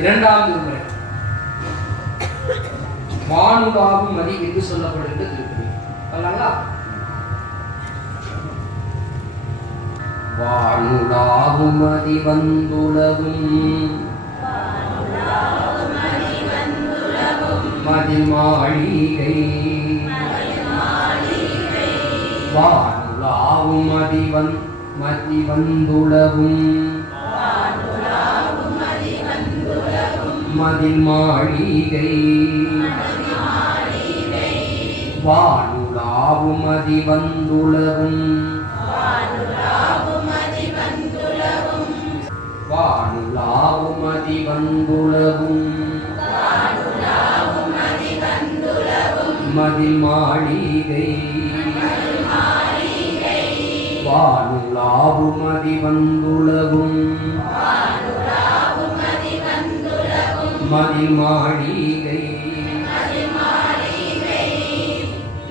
இரண்டாம் திருமுறை வானுலாவும் மதி என்று சொல்லப்படுகின்ற திருப்பதி சொல்லலாங்களா? வானுலாவும் மதி வந்துலவும் மதில் மாளிகை வானுலாவும் மதி வந்துலவும் மதில் மாளிகை வானுலாவும் மதி வந்துலவும் வானுலாவும் மதி வந்துலவும் மதில் மாளிகை வானுலாவும் மதி வந்துலவும் மதில் மாளிகை.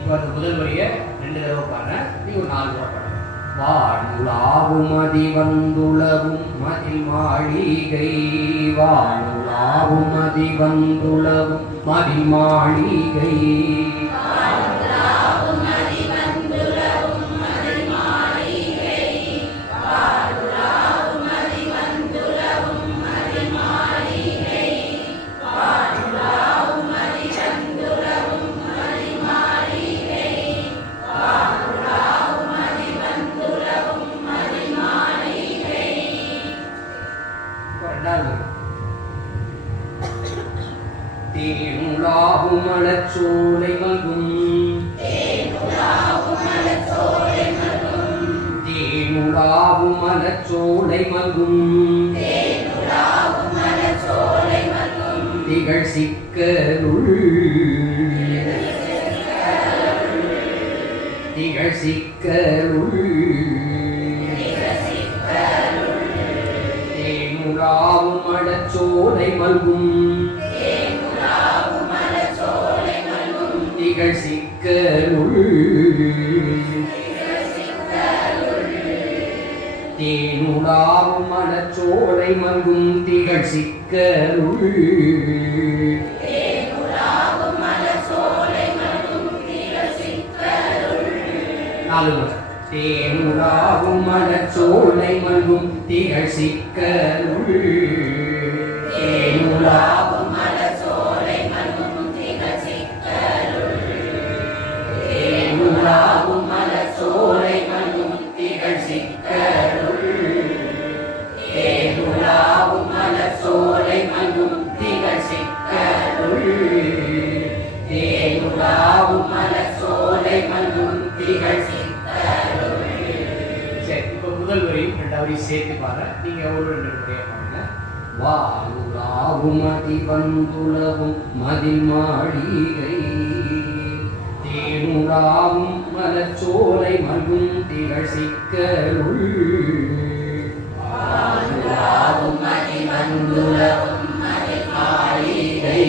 முதல் வரிய 2 தடவை பாருங்க, நீங்க ஒரு 4 தடவை பாருங்க. வானுலாவும் மதி வந்துலவும் மதில் மாளிகை வானுலாவும் மதி வந்துலவும் மதில் மாளிகை தேனுலாவும் மலச்சோலை மல்கும் தேனுலாவும் மலச்சோலை மல்கும் திகழ் சிக்கலுள் திகழ் சிக்கலுள் தேனுலாவும் மலச்சோலை மல்கும் திகழ் சிக்கலுள் தேனுலாவும் மலச்சோலை மல்கும் திகழ் சிக்கலுள் தேனுலாவும் மலச்சோலை மல்கும் திகழ் சிக்கலுள் தேனுலாவும் மலச்சோலை மல்கும் திகழ் சிக்கலுள் தேனுலாவும் மலச்சோலை மல்கும் திகழ் சிக்கலுள் தேனுலாவும் மலச்சோலை மல்கும் திகழ் சிக்கலுள் தேனுலாவும் மலச்சோலை மல்கும் திகழ் சிக்கலுள். சரி, இப்போ முதல் வரையும் 2வது சேர்த்து பாருங்க, நீங்க ஒரு 2 முறையா பாருங்க. வானுலாவும் மதி வந்துலவும் மதில் மாளிகை தேனுலாவும் மலச்சோலை மல்கும் திகழ் சிக்கலுள் வானுலாவும் மதி வந்துலவும் மதில் மாளிகை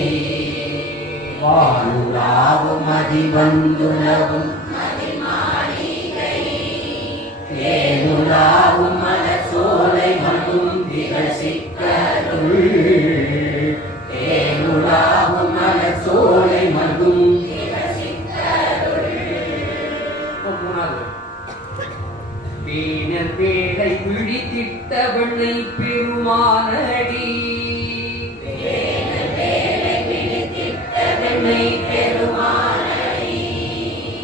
வானுலாவும் மதி வந்துலவும் மதில் மாளிகை தேனுலாவும் மலச்சோலை மல்கும் திகழ் சிக்கலுள் தேனுலாவும் மலச்சோலை மல்கும் திகழ் சிக்கலுள். 3வது பேணர் பேடை பிடித்திட்ட வெண்ணை பெருமானடி வேடல் பேடை பிடித்திட்ட பெண்ணை பெருமானடி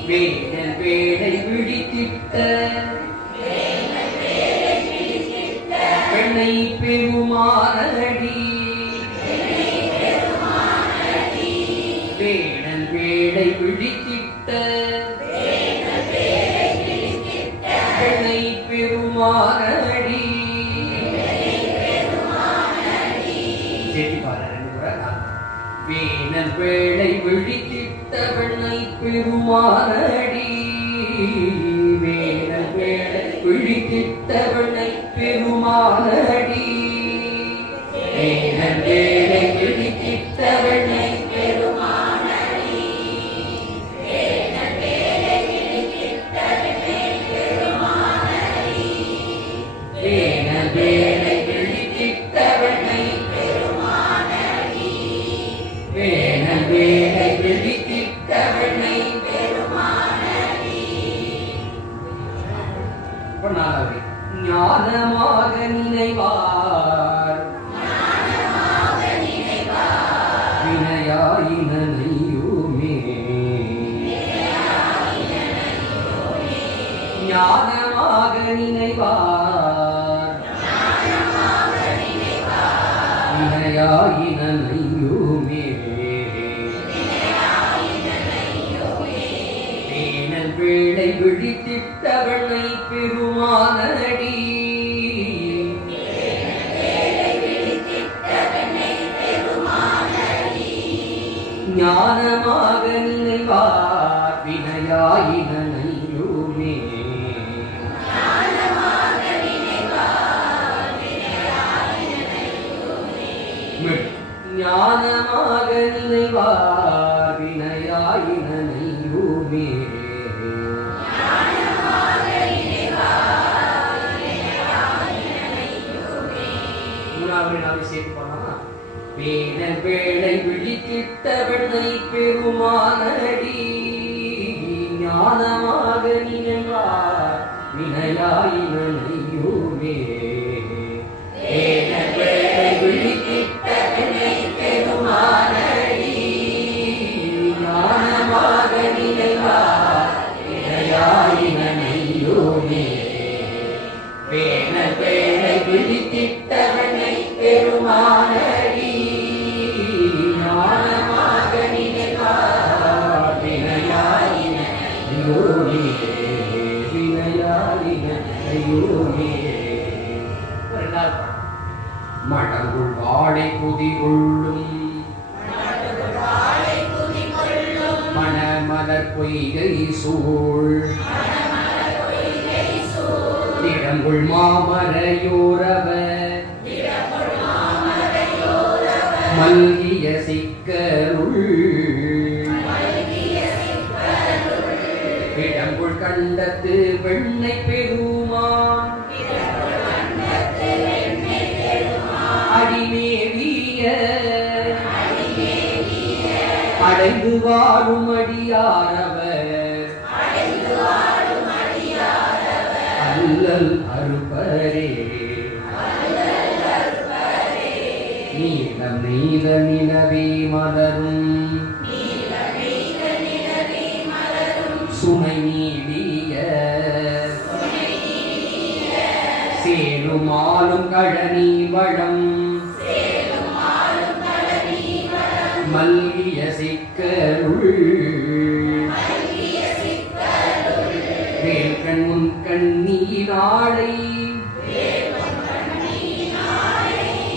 வேடல் பேடை பிடித்திட்ட பெண்ணை பெருமானடி. வேணல் வேளை விழித்திட்ட வெண்ணை பெருமானடி வேணல் வேளை விழித்திட்ட வெண்ணை பெருமானடி வேணல் வேளை விழித்திட்ட வெண்ணை பெருமானடி வேணல் வேளை விழித்திட்ட வெண்ணை பெருமானடி வேணல் வேளை விழித்திட்ட வெண்ணை பெருமானடி வினையாயின நையுமே வேனல் வேளை விழித்திட்டவனை பெருமானடி ஞானமாக நினைவார் வினையாயின நையுமே ஞானமாக நினைவார் வினையாயின நையுமே மூணாவது நாள் சேர்த்து போனா வேனல் வேளை விழித்திட்டவனை பெருமானடி ஞானமாக நினைவார் வினையாயின நையுமே வேனல் வேளை விழித்திட்டவனை பெருமானடி ஞானமாக நினைவார் வினையாயின நையுமே வேனல் வேளை விழித்திட்டவனை பெருமானடி ஞானமாக நினைவார் வினையாயின நையுமே வினையாயின நையுமே. மடங்குள் வாழை குதிகொள்ளும் மணமலர் பொய்கை சூழ் திடங்குள் மாமரையோரவர் மல்கிய சிக்கருள் இடங்குள் கண்டத்து வெண்ணை பெருமான் அடிமேவிய அடைந்து வாழும் அடியாரவர் அல்லல் அறுப்பரே நீலம் நீல நிலவே மலரும் சுனை நீடிய சேருமாலும் கழனி வளம் மல்கிய சிக்கருள் வேல்கண் முன் கண்ணீராடை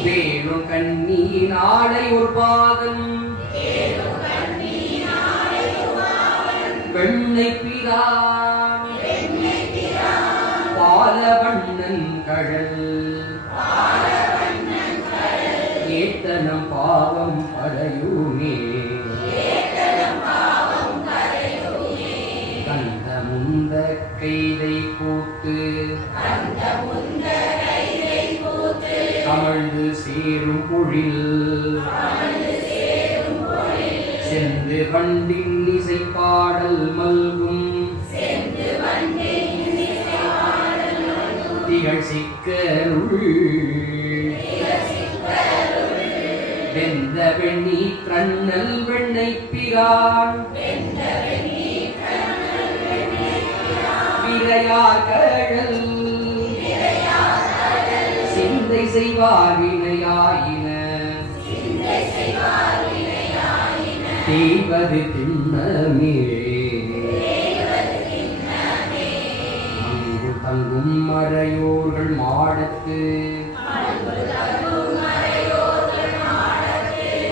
வேலும் கண்ணீராடை ஒரு பாதம் வெண்ணை பிரான் பாலவண்ணன் கழல் ஏத்தனம் பாவம் பறையுமே கந்த முந்த கைதை கூத்து கமழ்ந்து சேரும் பொழில் சென்று வண்டின் இசை பாடல் மல்கும் திகழ் சிக்கருள் வெந்த வெண்ணி கண்ணல் வெண்ணை பிரான் விரையார் கழல் சிந்தை செய்வார் வினையாயின தேவது திண்ணமே அங்கு தங்கும் மறையோர்கள் மாடத்து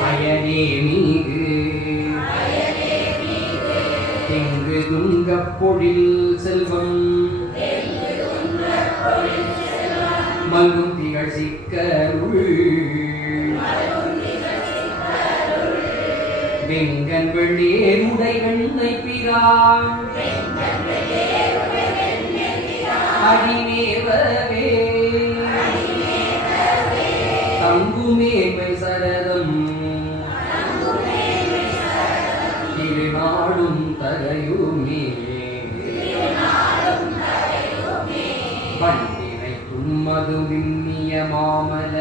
அயனே மீது திங்கு துங்கப் பொழில் செல்வம் மல்கும் திகழ் சிக்கருள் வெங்கன் வெள்ளேருடை வெண்ணை பிரான் அடிமேவவே தங்குமேமை சரதம் திருநாடும் தரையுமே பண்டிரை தும்மது விண்ணிய மாமல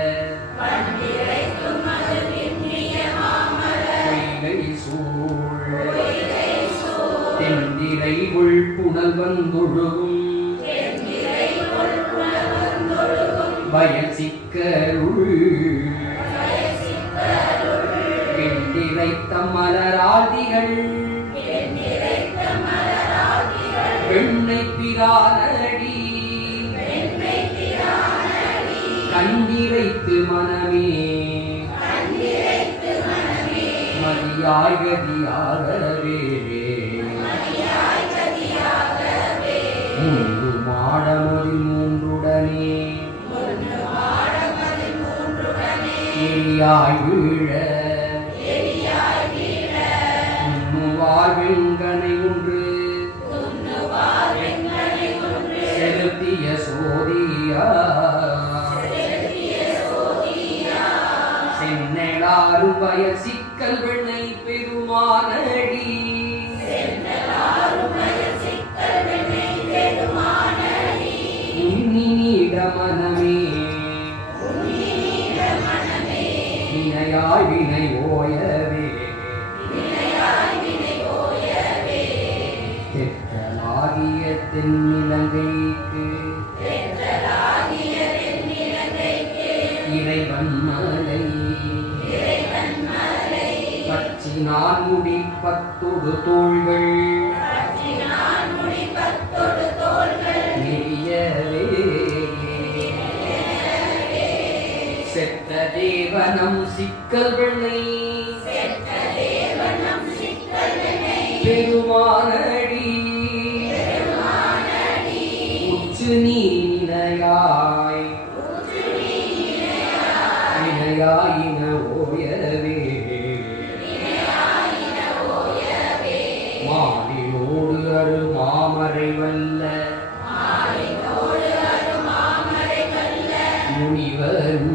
பொய்கை சூழ் தென்திரை உள் புனல் வந்தொழுகும் வயல் சிக்கருள் ஆதிகள் வெண்ணை பிரானடி கண்டிரைத்து மனமே மதியாய் கதியாகவே முந்து மாடமொழி மூன்றுடனே எரியாய் வீழ உண்ணுவார் வெண்கனை ஒன்று செலுத்திய சோதியா சென்னெடாறு சிக்கல் வெண்ணை பெருமானடி உன்னிட மனமே வினையாய் வினை ஓயவே தெற்றலாகிய தென்னிலங்கைக்கு இறைவன் மலை பச்சினான் முடி பத்தொடு தோள்கள் நெறியவே செத்த தேவனம் சிக்கல் வெண்ணை பெருமானடி உச்சு நீனையாய் வினையாயின ஓயவே மாலினோடு அரு மாமரை வல்ல முனிவரும்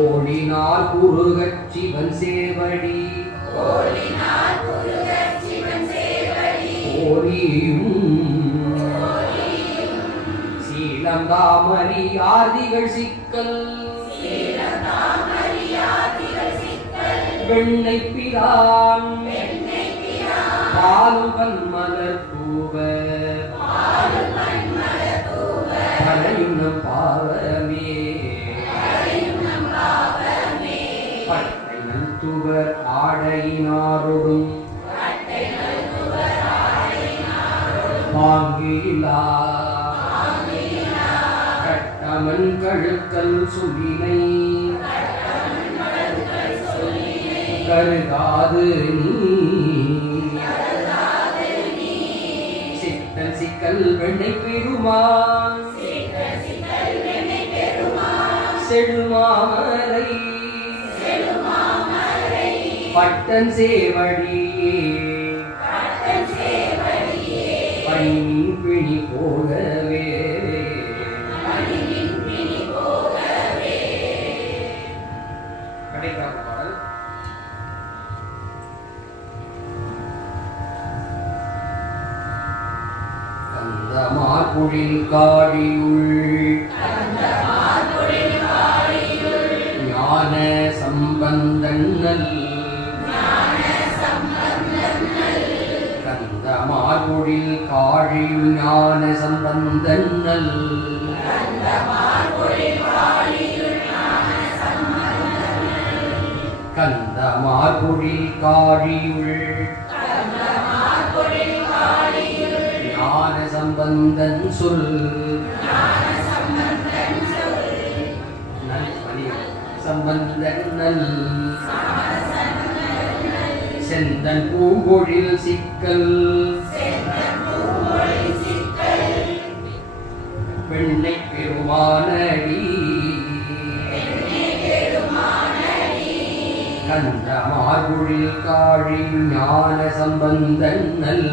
ஓடினார் குருகச் சிவன் சேவடி ஓடியும் சீலம் தாமரி ஆதிகள் சிக்கல் வெண்ணை பிரான் பாலும் பன்மலர் தூவ பழையுணம் பாவமே பட்டை நல்துவர் ஆடையினாரோடும் பாங்கிலா கட்டமன் கழுக்கல் சுகினை கருகாது நீ சித்தன் சிக்கல் வெண்ணை பெருமான் செடுமாமரை பட்டன் சேவடியே பணியின் பிணி போகவே கடைக்காக பாடல். கந்தமார் குழில் காடியுள் ஞான சம்பந்தன்னல் கந்தமார் குழில் காழியுள் ஞான சம்பந்தன்னல் கந்தமார் குழில் காழியுள் ஞான சம்பந்தன் சொல் சம்பந்தன் நல் செந்தன் பூம்பொழில் சிக்கல் வெண்ணை பெருமானடி கந்த மார்பொழில் காழி ஞான சம்பந்தன் நல்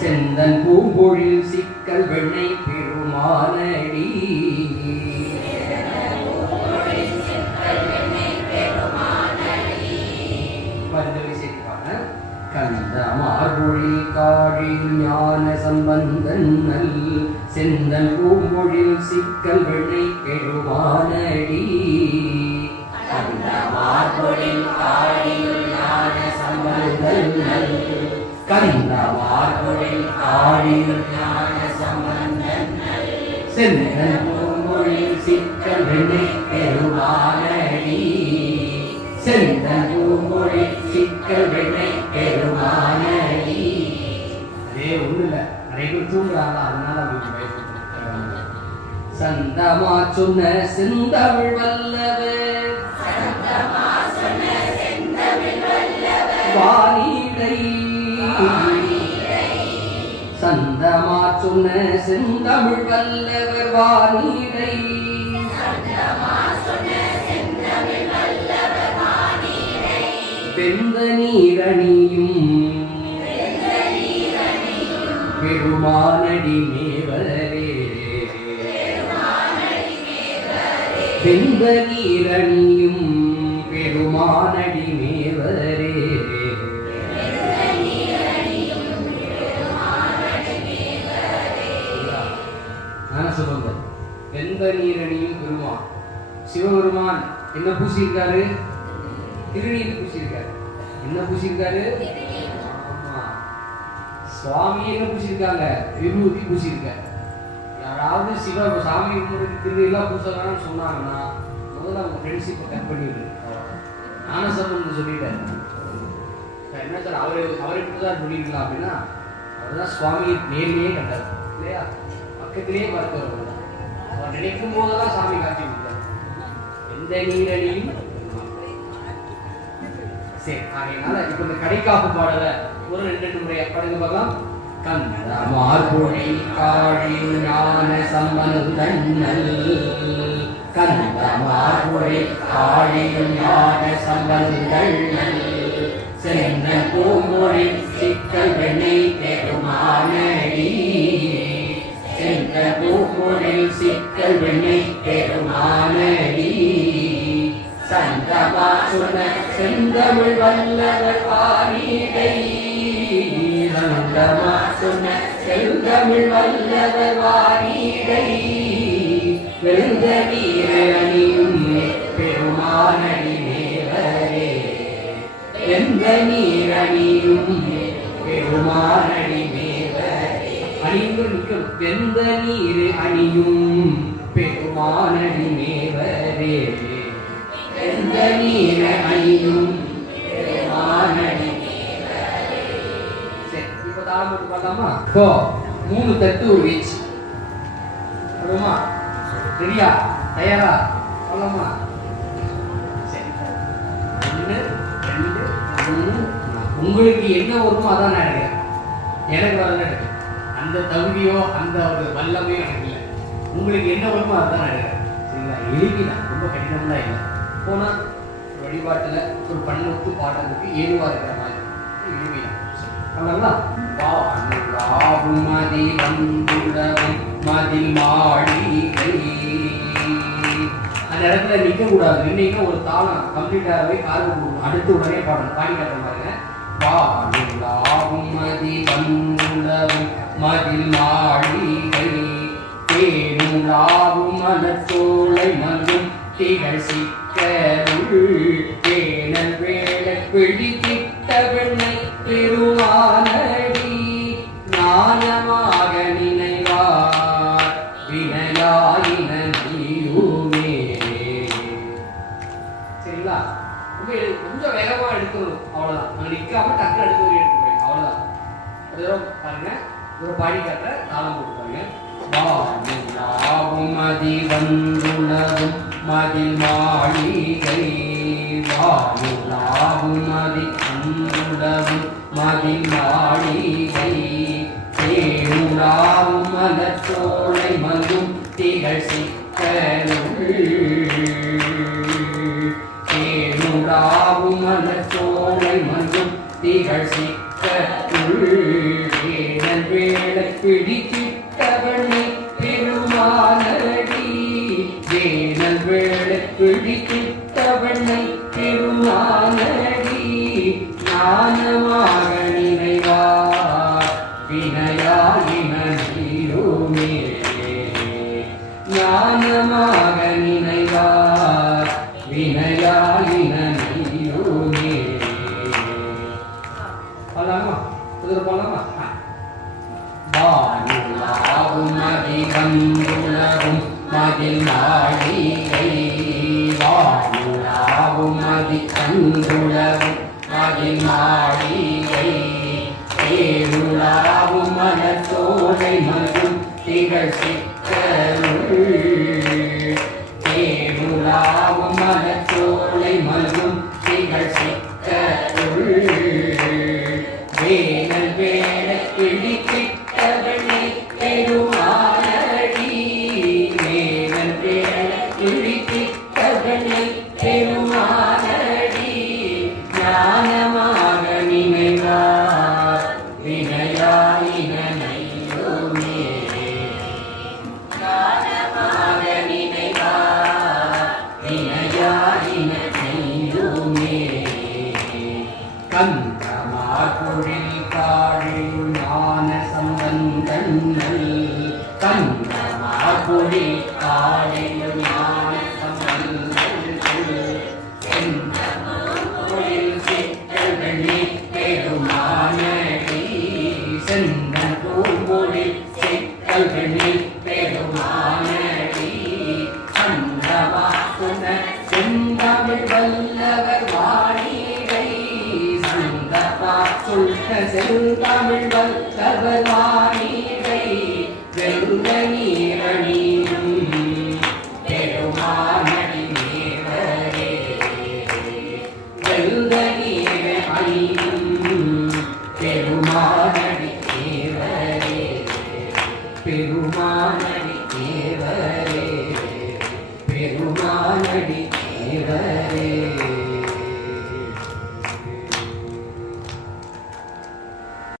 செந்தன் பூம்பொழில் சிக்கல் வெண்ணை பெருமானடி கந்த மார்பொழில் காழி ஞான சம்பந்தன் நல் செந்தன் பூம்பொழில் சிக்கல் வெண்ணை பெருமானடி கந்த மார்பொழில் காழி ஞான சம்பந்தன் நல் கந்த மார்பொழில் காழி ஞான சம்பந்தன் நல் செந்தன் பூம்பொழில் சிக்கல் வெண்ணை பெருமானடி செந்தன் பூங்குழி சிக்கல் வெண்ணை பெருமானடி. அதே ஒண்ணு இல்ல, நிறைய பேர் தூங்குறாங்களா, அதனால அவங்களுக்கு பயப்படுறாங்க. சந்தமா சொன்ன செந்தமிழ் வல்லவர் வானிடை சந்தமா சொன்ன செந்தமிழ் வல்லவர் வானிடை வெந்த நீரணியும் பெருமானடி மேவரே வெந்த நீரணியும் பெருமானடி மேவரே. சொல்லுங்க, வெந்த நீரணியும் பெருமான். சிவபெருமான் என்ன பூசியிருக்காரு? திருநீர் பூசியிருக்காரு. என்ன பூசியிருக்காரு? ஆமா, சுவாமி என்ன பூசியிருக்காங்க? விபூதி பூசியிருக்காரு. யாராவது சிவ சாமி திருநீர்லாம் பூச வேணாம்னு சொன்னாங்கன்னா முதல்ல அவங்க ஃப்ரெண்ட்ஷிப்பை கட் பண்ணிவிடு. ஞானசம்பந்தம் சொல்லிட்டாரு, என்ன சார் அவரை இப்படிதான் சொல்லிருக்கலாம் அப்படின்னா, அவர்தான் சுவாமியை நேர்மையே கண்டார் இல்லையா? பக்கத்திலேயே பார்க்கிறவர். அவர் நினைக்கும் போதெல்லாம் சாமி காட்சி கொடுத்தார். எந்த நீரணியும் சரி. அதனால இப்ப இந்த கடைக்காப்பு பாடல ஒரு 2 முறையா பாடுங்க பார்க்கலாம். கந்தமார்பொழி காழி ஞான சம்பந்தண்ணல் கந்தமார்பொழி காழி ஞான சம்பந்தண்ணல் சென்ன பூமொழி சிக்கல் வெண்ணை பெருமானடி சென்ற பூமொழில் சிக்கல் வெண்ணை பெருமானடி சந்தமா சொன்ன செந்தமிழ் வல்லவர் வானிடை சந்தமா சொன்ன செந்தமிழ் வல்லவர் வானிடை வெந்த நீரணியும் பெருமானடி மேவரே வெந்த நீரணியும் பெருமானடி மேவரே. அணிந்து நிற்கும் வெந்த நீர் அணியும் பெருமானடி மேவரே வெந்த நீர் அணியும் பெருமானடி. சரி, இப்போ தாளம் போட்டு பார்க்கலாமா? இப்போ 3 தட்டு ஒரு வீச்சு. வருமா? ரெடியா? தயாரா? சொல்லலாமா? சரி, 1 2 3. உங்களுக்கு என்ன வருமோ அதான் நான் எடுக்கிறேன். எனக்கு வரதான் எடுக்கிறேன். அந்த தகுதியோ அந்த ஒரு வல்லமையோ எனக்கு இல்லை. உங்களுக்கு என்ன வருமோ அதுதான் நான் எடுக்கிறேன். சரிங்களா? எளிமைதான், ரொம்ப கடினம்லாம் இல்லை. போனா வழிபாட்டுல ஒரு பண்ணொத்து பாடுறதுக்கு ஏதுவா இருக்கிற மாதிரி எளிமைதான். மதி வந்துடவும் மதில் மாளிகை. அந்த இடத்துல நிக்க கூடாது. நின்னீங்க ஒரு தாளம் கம்ப்ளீட்டாகவே கால் அடுத்து உடனே பாடணும். பாடி காட்ட பாருங்க. பாடும் மதி வந்துடவும் மதில் மாளிகை தேனுலாவும் மலத்தோளை மல்லும் திகழ் சிக்கருள் தேனல் வேள பிடித்திட்ட வெண்ணை பெருமானடி ஞானமாக நினைவார் வினையாயின நீயுமே. சரிங்களா? கொஞ்சம் வேகமா எடுக்கணும், அவ்வளவுதான். நான் நிற்காம டக்கு எடுத்து எடுத்துக்கிறேன், அவ்வளவுதான். பாருங்க, ஒரு பாடி காட்டுற தாளம் போட்டு பாருங்க. வாவும் மதி வந்துணவும் மதில் மாளிகை வாவும் மதி வந்துணவும் மதில் மாளிகை தேனுலாவும் மலத்தோளை மல்லும் திகழ் சிக்கருள் தேனுலாவும் மலத்தோளை மல்லும் திகழ் சிக்கருள் வேணல் வேளை பிடித்திட்டவனை பெருமானடி வேணல் வேளை பிடித்திட்டவனை பெருமானடி ஞானமாக நினைவார் வினையாயின நீருமே ஞானமாக நினைவார் வினையாயின நீருமே. பாடலாமா? பாடலாமா? வானுலாவும் மதி வந்துணரும் மதில் மாளிகை வாழுலாவும் மதி கண்டுளவும் மதில் மாளிகை தேருளாவும் மலர் தோலை மதும் திகழ் சிக்கருள் தேருளாவும் மலர் தோலை மதும் திகழ் சிக்கருள் வேனல் வேல கிழிக்கிட்டவளே பெருமாளடி வேனல் வேல கிழிக்கிட்டவளே பெருமாளடி ஞானமாக நினைவார் வினையாயினையோமே ஞானமாக நினைவார் வினையாயினையோமே கந்தமாகுழில் காழியுள் ஞான சம்பந்தங்கள் கந்தமாகுழில் காழியுள் ஞான சம்பந்தங்கள் செந்தமொழில் சிக்கல்களி பெருமானடி செந்தன் பூங்கொழில் சிக்கல்களி பெருமானடி சந்தமாக்குன செந்தமிழ் வல்லவர் வாணிகை சொல்ல செந்தமிழ் வல்லவர் வாணிகை வெள்ள நீரணியும் பெருமானடி நேரே வெள்ள நீர அணியும் பெருமானடி தேவரே பெருமானடி தேவரே பெருமானடி தேவரே